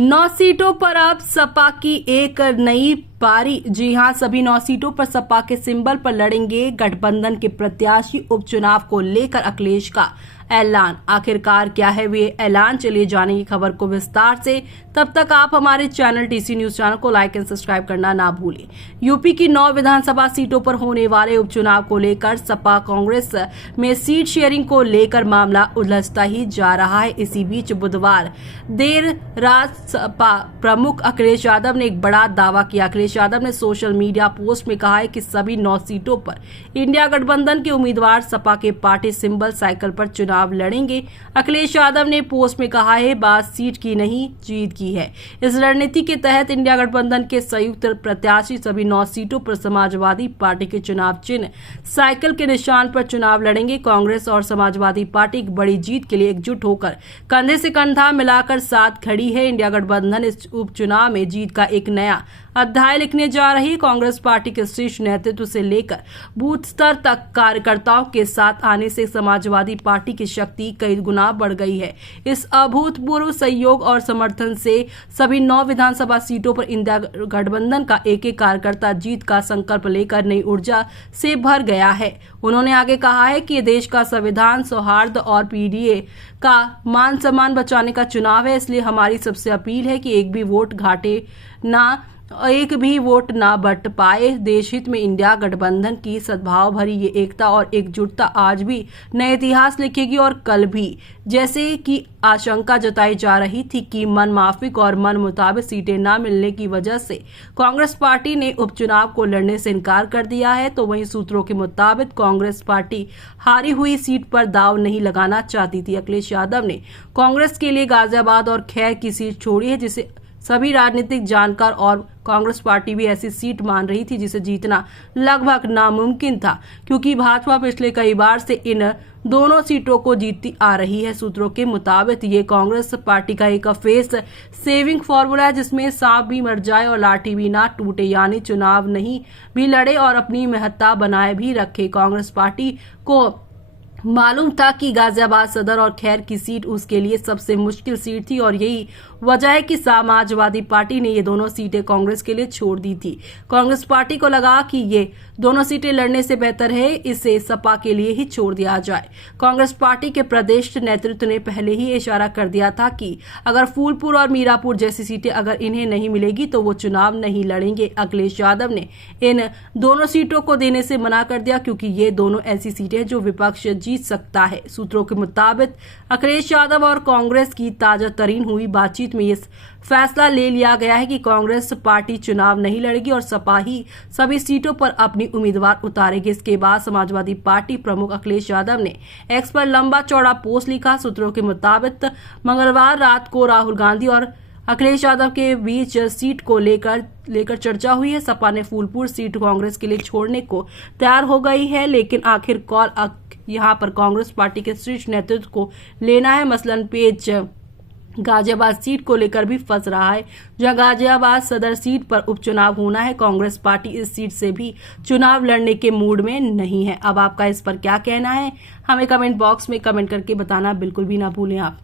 9 सीटों पर अब सपा की एक नई पारी। जी हां, सभी 9 सीटों पर सपा के सिंबल पर लड़ेंगे गठबंधन के प्रत्याशी। उपचुनाव को लेकर अखिलेश का ऐलान। आखिरकार क्या है वे ऐलान, चलिए जानेंगे खबर को विस्तार से। तब तक आप हमारे चैनल टीसी न्यूज चैनल को लाइक एंड सब्सक्राइब करना ना भूलें। यूपी की 9 विधानसभा सीटों पर होने वाले उपचुनाव को लेकर सपा कांग्रेस में सीट शेयरिंग को लेकर मामला उलझता ही जा रहा है। इसी बीच बुधवार देर रात सपा प्रमुख अखिलेश यादव ने एक बड़ा दावा किया। अखिलेश यादव ने सोशल मीडिया पोस्ट में कहा है कि सभी 9 सीटों पर इंडिया गठबंधन के उम्मीदवार सपा के पार्टी सिंबल साइकिल पर चुनाव लड़ेंगे। अखिलेश यादव ने पोस्ट में कहा है, बात सीट की नहीं जीत की है। इस रणनीति के तहत इंडिया गठबंधन के संयुक्त प्रत्याशी सभी 9 सीटों पर समाजवादी पार्टी के चुनाव चिन्ह साइकिल के निशान पर चुनाव लड़ेंगे। कांग्रेस और समाजवादी पार्टी एक बड़ी जीत के लिए एकजुट होकर कंधे से कंधा मिलाकर साथ खड़ी है। इंडिया गठबंधन इस उपचुनाव में जीत का एक नया अध्याय लिखने जा रही है। कांग्रेस पार्टी के शीर्ष नेतृत्व से लेकर बूथ स्तर तक कार्यकर्ताओं के साथ आने से समाजवादी पार्टी की शक्ति कई गुना बढ़ गई है। इस अभूतपूर्व सहयोग और समर्थन से सभी 9 विधानसभा सीटों पर इंडिया गठबंधन का एक एक कार्यकर्ता जीत का संकल्प लेकर नई ऊर्जा से भर गया है। उन्होंने आगे कहा है कि ये देश का संविधान, सौहार्द और पीडीए का मान सम्मान बचाने का चुनाव है। इसलिए हमारी सबसे अपील है कि एक भी वोट ना बट पाए। देश हित में इंडिया गठबंधन की सद्भाव भरी ये एकता और एकजुटता आज भी नए इतिहास लिखेगी और कल भी, जैसे कि आशंका जताई जा रही थी कि मन माफिक और मन मुताबिक सीटें न मिलने की वजह से कांग्रेस पार्टी ने उपचुनाव को लड़ने से इनकार कर दिया है, तो वहीं सूत्रों के मुताबिक कांग्रेस पार्टी हारी हुई सीट पर दाव नहीं लगाना चाहती थी। अखिलेश यादव ने कांग्रेस के लिए गाजियाबाद और खैर की सीट छोड़ी है, जिसे सभी राजनीतिक जानकार और कांग्रेस पार्टी भी ऐसी सीट मान रही थी जिसे जीतना लगभग नामुमकिन था, क्योंकि भाजपा पिछले कई बार से इन दोनों सीटों को जीतती आ रही है। सूत्रों के मुताबिक ये कांग्रेस पार्टी का एक फेस सेविंग फॉर्मूला है, जिसमें सांप भी मर जाए और लाठी भी ना टूटे, यानी चुनाव नहीं भी लड़े और अपनी महत्ता बनाए भी रखे। कांग्रेस पार्टी को मालूम था कि गाजियाबाद सदर और खैर की सीट उसके लिए सबसे मुश्किल सीट थी और यही वजह है कि समाजवादी पार्टी ने ये दोनों सीटें कांग्रेस के लिए छोड़ दी थी। कांग्रेस पार्टी को लगा कि ये दोनों सीटें लड़ने से बेहतर है इसे सपा के लिए ही छोड़ दिया जाए। कांग्रेस पार्टी के प्रदेश नेतृत्व ने पहले ही इशारा कर दिया था कि अगर फूलपुर और मीरापुर जैसी सीटें अगर इन्हें नहीं मिलेगी तो वो चुनाव नहीं लड़ेंगे। अखिलेश यादव ने इन दोनों सीटों को देने से मना कर दिया, क्योंकि ये दोनों ऐसी सीटें जो विपक्ष जीत सकता है। सूत्रों के मुताबिक अखिलेश यादव और कांग्रेस की ताजा तरीन हुई बातचीत में यह फैसला ले लिया गया है कि कांग्रेस पार्टी चुनाव नहीं लड़ेगी और सपा ही सभी सीटों पर अपनी उम्मीदवार उतारेगी। इसके बाद समाजवादी पार्टी प्रमुख अखिलेश यादव ने एक्स पर लंबा चौड़ा पोस्ट लिखा। सूत्रों के मुताबिक मंगलवार रात को राहुल गांधी और अखिलेश यादव के बीच सीट को लेकर चर्चा हुई है। सपा ने फूलपुर सीट कांग्रेस के लिए छोड़ने को तैयार हो गई है, लेकिन आखिर कॉल यहाँ पर कांग्रेस पार्टी के शीर्ष नेतृत्व को लेना है। मसलन पेच गाजियाबाद सीट को लेकर भी फंस रहा है, जहां गाजियाबाद सदर सीट पर उपचुनाव होना है। कांग्रेस पार्टी इस सीट से भी चुनाव लड़ने के मूड में नहीं है। अब आपका इस पर क्या कहना है, हमें कमेंट बॉक्स में कमेंट करके बताना बिल्कुल भी ना भूलें आप।